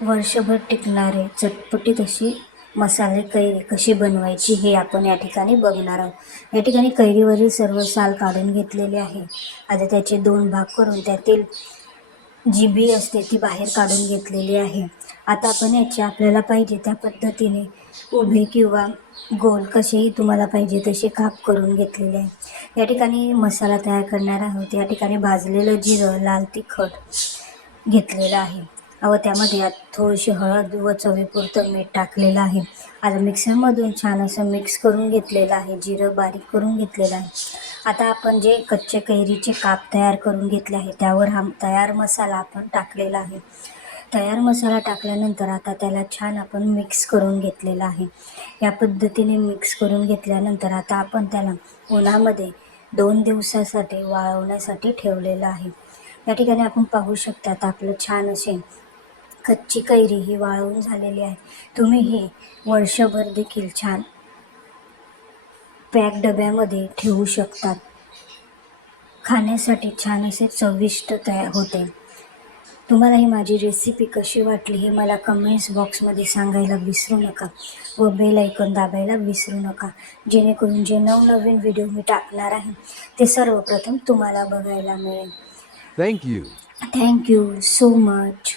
वर्षभर टिकणारे चटपटीत अशी मसाले कैरी कशी बनवायची हे आपण या ठिकाणी बघणार आहोत. या ठिकाणी कैरीवरील सर्व साल काढून घेतलेले आहे. आता त्याचे 2 भाग करून त्यातील जी बी असते ती बाहेर काढून घेतलेली आहे. आता आपण याचे आपल्याला पाहिजे त्या पद्धतीने उभे किंवा गोल कसेही तुम्हाला पाहिजे तसे काप करून घेतलेले आहे. या ठिकाणी मसाला तयार करणार आहोत. या ठिकाणी भाजलेलं जिरं, लाल तिखट घेतलेलं आहे व त्यामध्ये थोडीशी हळद व चवीपुरतं मीठ टाकलेलं आहे. आता मिक्सरमधून छान असं मिक्स करून घेतलेलं आहे. जिरं बारीक करून घेतलेलं आहे. आता आपण जे कच्चे कैरीचे काप तयार करून घेतले आहे त्यावर हा तयार मसाला आपण टाकलेला आहे. तयार मसाला टाकल्यानंतर आता त्याला छान आपण मिक्स करून घेतलेला आहे. या पद्धतीने मिक्स करून घेतल्यानंतर आता आपण त्याला उन्हामध्ये 2 दिवसासाठी वाळवण्यासाठी ठेवलेलं आहे. या ठिकाणी आपण पाहू शकता आता आपलं छान असे कच्ची कैरी ही वाळवून झालेली आहे. तुम्ही ही वर्षभर देखील छान पॅक डब्यामध्ये ठेवू शकतात. खाण्यासाठी छान असे चविष्ट तयार होते. तुम्हाला ही माझी रेसिपी कशी वाटली हे मला कमेंट्स बॉक्समध्ये सांगायला विसरू नका व बेल आयकॉन दाबायला विसरू नका, जेणेकरून जे नवनवीन व्हिडिओ मी टाकणार आहे ते सर्वप्रथम तुम्हाला बघायला मिळेल. Thank you. Thank you so much.